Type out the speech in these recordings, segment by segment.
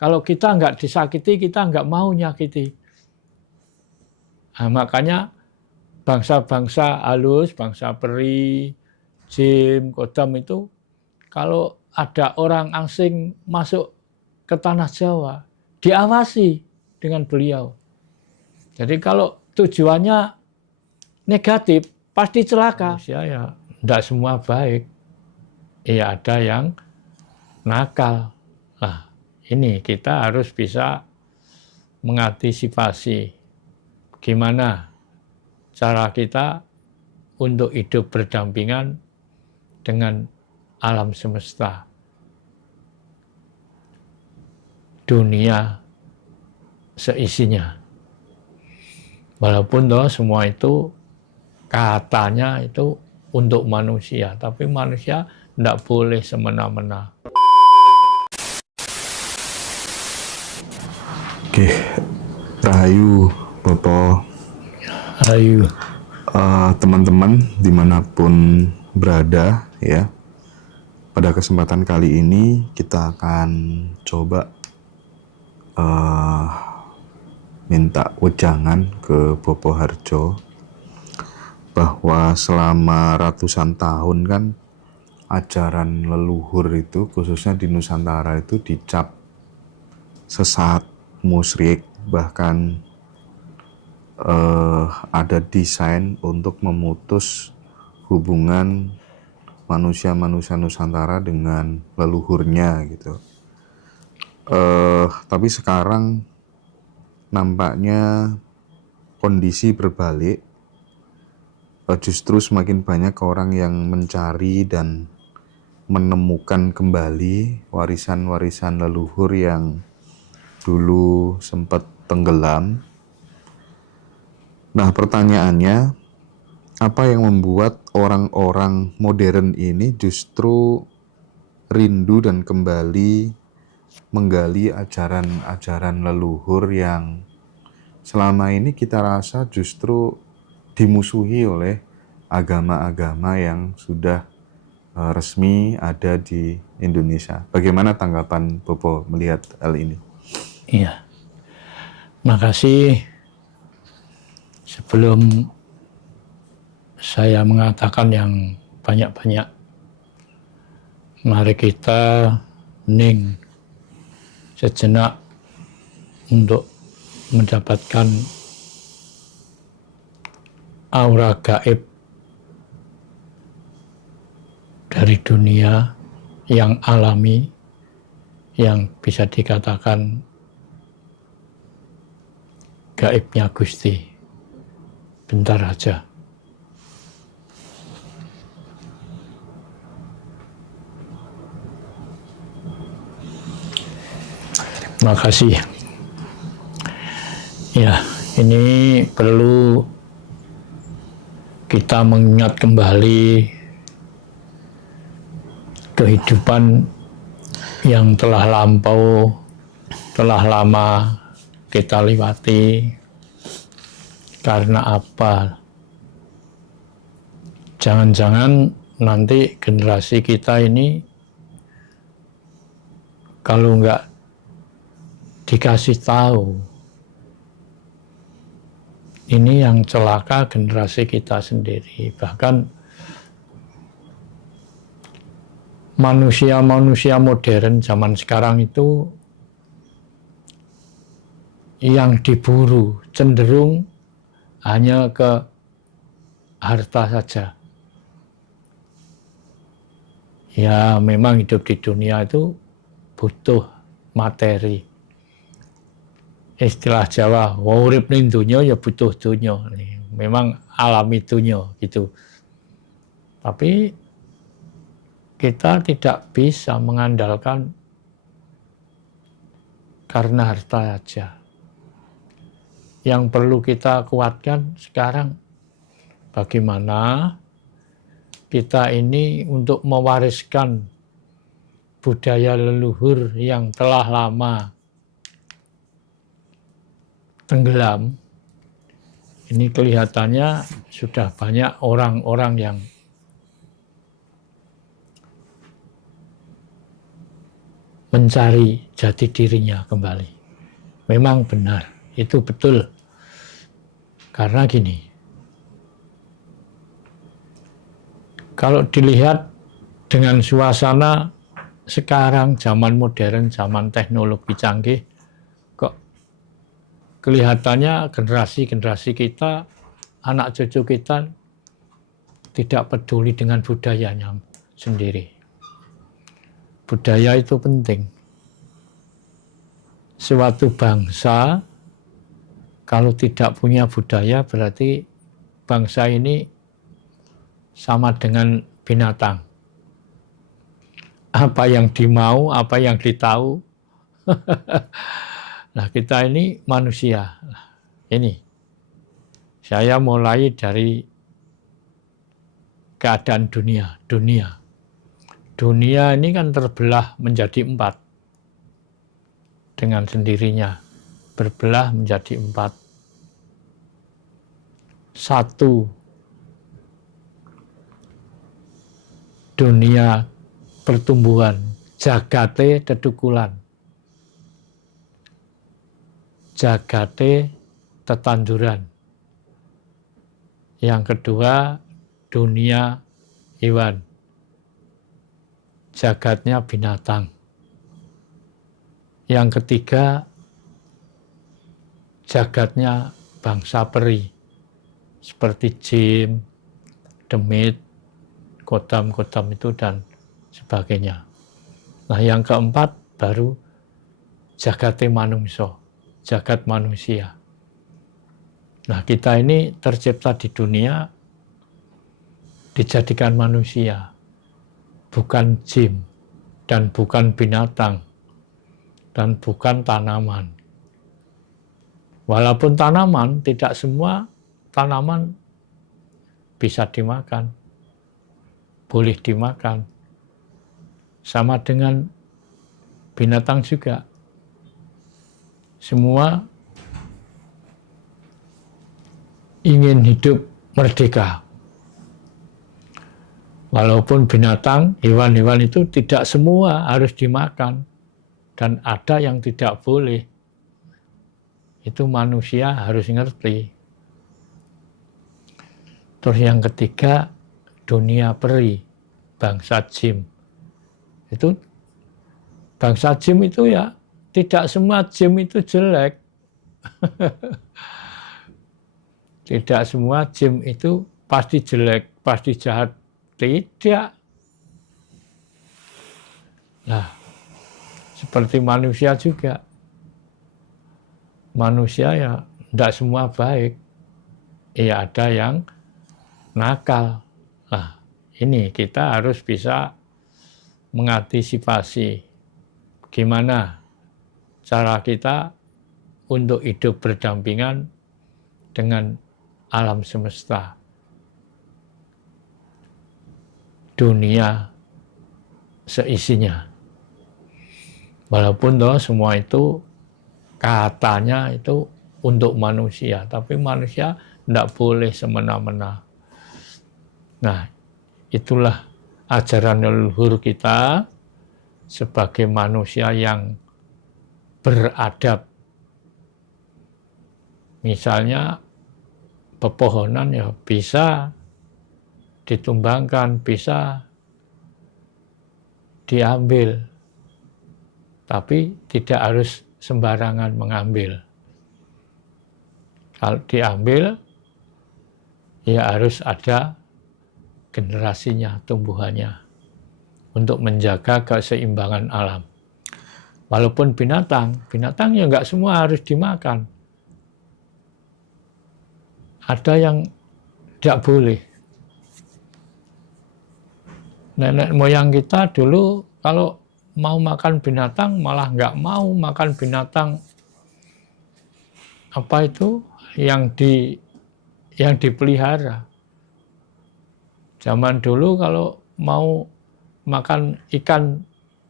Kalau kita nggak disakiti, kita nggak mau nyakiti. Nah, makanya bangsa-bangsa halus, bangsa peri, jin, kodam itu, kalau ada orang asing masuk ke tanah Jawa, diawasi dengan beliau. Jadi kalau tujuannya negatif, pasti celaka. Manusia ya tidak semua baik. Ya ada yang nakal. Nah, ini kita harus bisa mengantisipasi gimana cara kita untuk hidup berdampingan dengan alam semesta. Dunia seisinya. Walaupun semua itu katanya itu untuk manusia, tapi manusia tidak boleh semena-mena. Oke, Rahayu, Bopo. Rahayu. Teman-teman dimanapun berada ya, pada kesempatan kali ini kita akan coba minta wejangan ke Bopo Harjo bahwa selama ratusan tahun kan ajaran leluhur itu khususnya di Nusantara itu dicap sesat, musyrik, bahkan ada desain untuk memutus hubungan manusia-manusia Nusantara dengan leluhurnya gitu. Tapi sekarang nampaknya kondisi berbalik. Justru semakin banyak orang yang mencari dan menemukan kembali warisan-warisan leluhur yang dulu sempat tenggelam. Nah, pertanyaannya, apa yang membuat orang-orang modern ini justru rindu dan kembali menggali ajaran-ajaran leluhur yang selama ini kita rasa justru dimusuhi oleh agama-agama yang sudah resmi ada di Indonesia. Bagaimana tanggapan Bopo melihat hal ini? Iya, makasih. Sebelum saya mengatakan yang banyak-banyak, mari kita hening sejenak untuk mendapatkan aura gaib dari dunia yang alami, yang bisa dikatakan gaibnya Gusti. Bentar aja. Makasih. Ya, ini perlu kita mengingat kembali kehidupan yang telah lampau, telah lama kita lewati. Karena apa? Jangan-jangan nanti generasi kita ini kalau nggak dikasih tahu, ini yang celaka generasi kita sendiri. Bahkan manusia-manusia modern zaman sekarang itu yang diburu cenderung hanya ke harta saja. Ya memang hidup di dunia itu butuh materi. Istilah Jawa, urip ning dunya ya butuh dunya. Memang alami dunya gitu. Tapi kita tidak bisa mengandalkan karena harta saja. Yang perlu kita kuatkan sekarang, bagaimana kita ini untuk mewariskan budaya leluhur yang telah lama tenggelam. Ini kelihatannya sudah banyak orang-orang yang mencari jati dirinya kembali. Memang benar, itu betul. Karena gini, kalau dilihat dengan suasana sekarang, zaman modern, zaman teknologi canggih, kok kelihatannya generasi-generasi kita, anak cucu kita tidak peduli dengan budayanya sendiri. Budaya itu penting. Suatu bangsa kalau tidak punya budaya berarti bangsa ini sama dengan binatang. Apa yang dimau, apa yang ditahu. Nah, kita ini manusia. Ini, saya mulai dari keadaan dunia. Dunia ini kan terbelah menjadi 4. Dengan sendirinya, berbelah menjadi 4. 1, dunia pertumbuhan, jagate tetukulan, jagate tetanduran. Yang kedua, dunia hewan, jagatnya binatang. Yang ketiga, jagatnya bangsa peri, seperti jin, demit, kodam-kodam itu dan sebagainya. Nah, yang keempat baru jagate manungso, jagat manusia. Nah, kita ini tercipta di dunia dijadikan manusia, bukan jin dan bukan binatang dan bukan tanaman. Walaupun tanaman, tidak semua tanaman bisa dimakan, boleh dimakan. Sama dengan binatang juga. Semua ingin hidup merdeka. Walaupun binatang, hewan-hewan itu tidak semua harus dimakan. Dan ada yang tidak boleh. Itu manusia harus ngerti. Terus yang ketiga, dunia peri, bangsa jin. Itu bangsa jin itu ya, tidak semua jin itu jelek. Tidak semua jin itu pasti jelek, pasti jahat. Tidak. Nah, seperti manusia juga. Manusia ya tidak semua baik. Ya ada yang nakal. Nah, ini kita harus bisa mengantisipasi gimana cara kita untuk hidup berdampingan dengan alam semesta. Dunia seisinya. Walaupun semua itu katanya itu untuk manusia, tapi manusia tidak boleh semena-mena. Nah, itulah ajaran leluhur kita sebagai manusia yang beradab. Misalnya pepohonan ya bisa ditumbangkan, bisa diambil, tapi tidak harus sembarangan mengambil. Kalau diambil, ya harus ada generasinya, tumbuhannya, untuk menjaga keseimbangan alam. Walaupun binatang ya nggak semua harus dimakan. Ada yang tidak boleh. Nenek moyang kita dulu kalau mau makan binatang malah nggak mau makan binatang apa itu yang dipelihara. Zaman dulu kalau mau makan ikan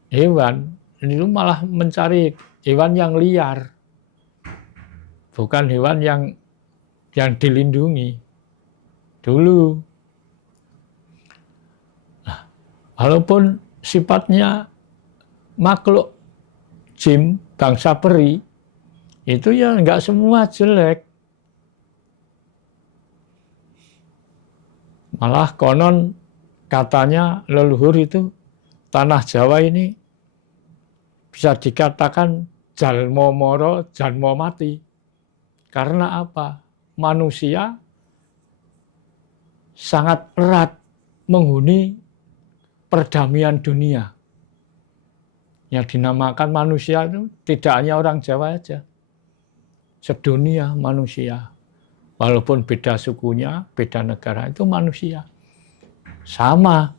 hewan itu malah mencari hewan yang liar, bukan hewan yang dilindungi dulu. Nah, walaupun sifatnya makhluk jin, bangsa peri, itu ya nggak semua jelek. Malah konon katanya leluhur itu tanah Jawa ini bisa dikatakan jalmo moro, janmo mati. Karena apa? Manusia sangat erat menghuni perdamaian dunia. Yang dinamakan manusia itu tidak hanya orang Jawa aja. Sedunia manusia. Walaupun beda sukunya, beda negara, itu manusia. Sama.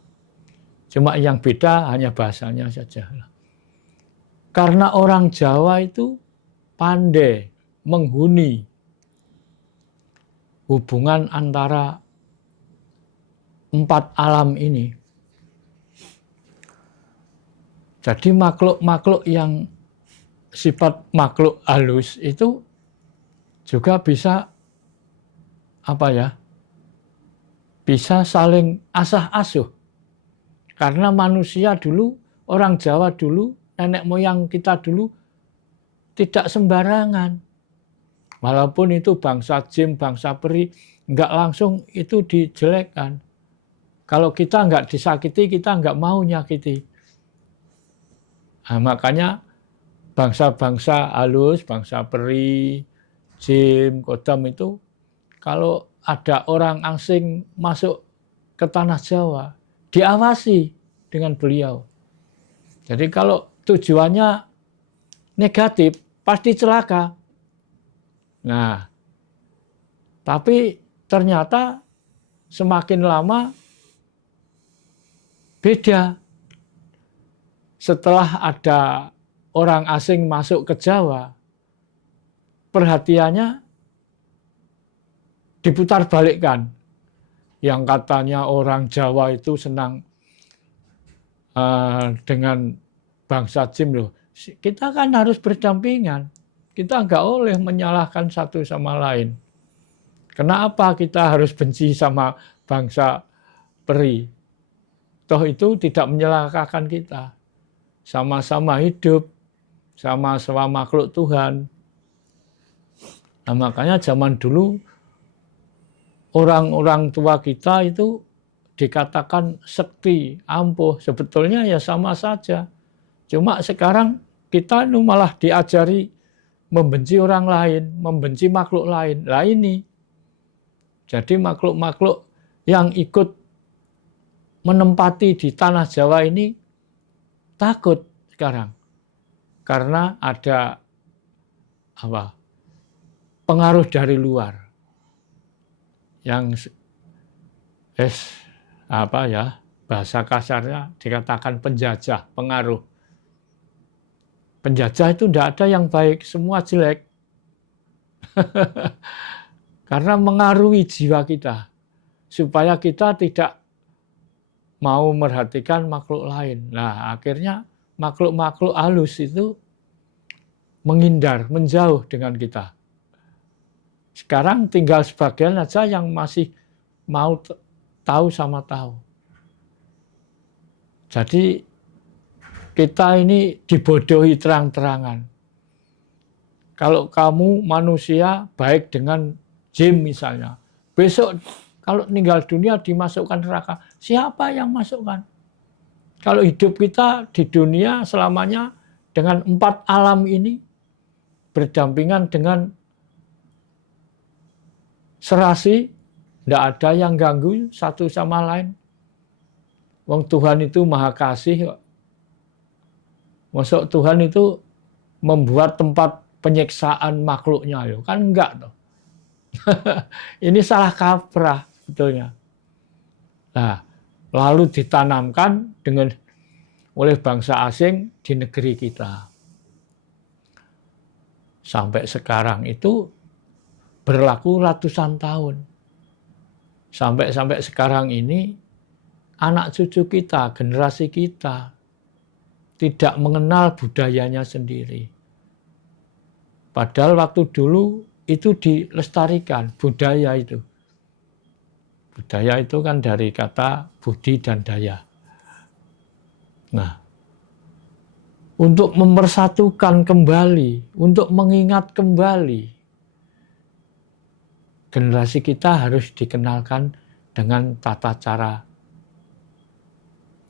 Cuma yang beda hanya bahasanya saja. Karena orang Jawa itu pandai menghuni hubungan antara 4 alam ini. Jadi makhluk-makhluk yang sifat makhluk halus itu juga bisa bisa saling asah-asuh. Karena manusia dulu, orang Jawa dulu, nenek moyang kita dulu tidak sembarangan. Walaupun itu bangsa jin, bangsa peri, nggak langsung itu dijelekkan. Kalau kita nggak disakiti, kita nggak mau nyakiti. Nah, makanya bangsa-bangsa halus, bangsa peri, jin, kodam itu, kalau ada orang asing masuk ke tanah Jawa, diawasi dengan beliau. Jadi kalau tujuannya negatif, pasti celaka. Nah, tapi ternyata semakin lama beda. Setelah ada orang asing masuk ke Jawa, perhatiannya diputar balikkan. Yang katanya orang Jawa itu senang dengan bangsa jin loh. Kita kan harus berdampingan. Kita nggak boleh menyalahkan satu sama lain. Kenapa kita harus benci sama bangsa peri? Toh itu tidak menyalahkan kita. Sama-sama hidup, sama-sama makhluk Tuhan. Nah, makanya zaman dulu orang-orang tua kita itu dikatakan sekti, ampuh. Sebetulnya ya sama saja. Cuma sekarang kita malah diajari membenci orang lain, membenci makhluk lain. Lah ini. Jadi makhluk-makhluk yang ikut menempati di tanah Jawa ini takut sekarang. Karena ada pengaruh dari luar. Yang bahasa kasarnya dikatakan penjajah, pengaruh. Penjajah itu tidak ada yang baik, semua jelek. Karena mengaruhi jiwa kita, supaya kita tidak mau merhatikan makhluk lain. Nah, akhirnya makhluk-makhluk halus itu menghindar, menjauh dengan kita. Sekarang tinggal sebagian aja yang masih mau tahu sama tahu. Jadi kita ini dibodohi terang-terangan. Kalau kamu manusia baik dengan jin misalnya, besok kalau meninggal dunia dimasukkan neraka, siapa yang masukkan? Kalau hidup kita di dunia selamanya dengan 4 alam ini berdampingan dengan serasi, tidak ada yang ganggu satu sama lain. Wong Tuhan itu maha kasih. Masuk Tuhan itu membuat tempat penyiksaan makhluknya, kan enggak toh. Ini salah kaprah betulnya. Nah, lalu ditanamkan oleh bangsa asing di negeri kita. Sampai sekarang itu berlaku ratusan tahun. Sampai sekarang ini anak cucu kita, generasi kita tidak mengenal budayanya sendiri. Padahal waktu dulu itu dilestarikan, budaya itu. Budaya itu kan dari kata budi dan daya. Nah, untuk mempersatukan kembali, untuk mengingat kembali. Generasi kita harus dikenalkan dengan tata cara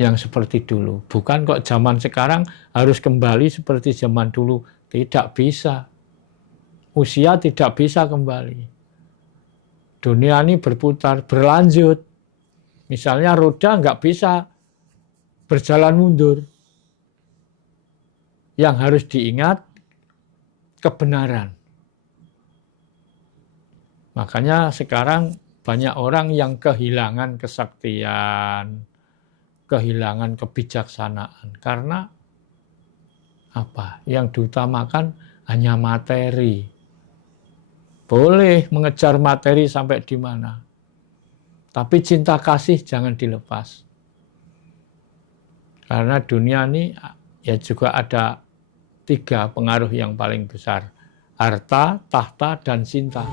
yang seperti dulu. Bukan kok zaman sekarang harus kembali seperti zaman dulu. Tidak bisa. Usia tidak bisa kembali. Dunia ini berputar, berlanjut. Misalnya roda nggak bisa berjalan mundur. Yang harus diingat kebenaran. Makanya sekarang banyak orang yang kehilangan kesaktian, kehilangan kebijaksanaan. Karena apa? Yang diutamakan hanya materi. Boleh mengejar materi sampai di mana. Tapi cinta kasih jangan dilepas. Karena dunia ini ya juga ada 3 pengaruh yang paling besar. Harta, tahta, dan cinta.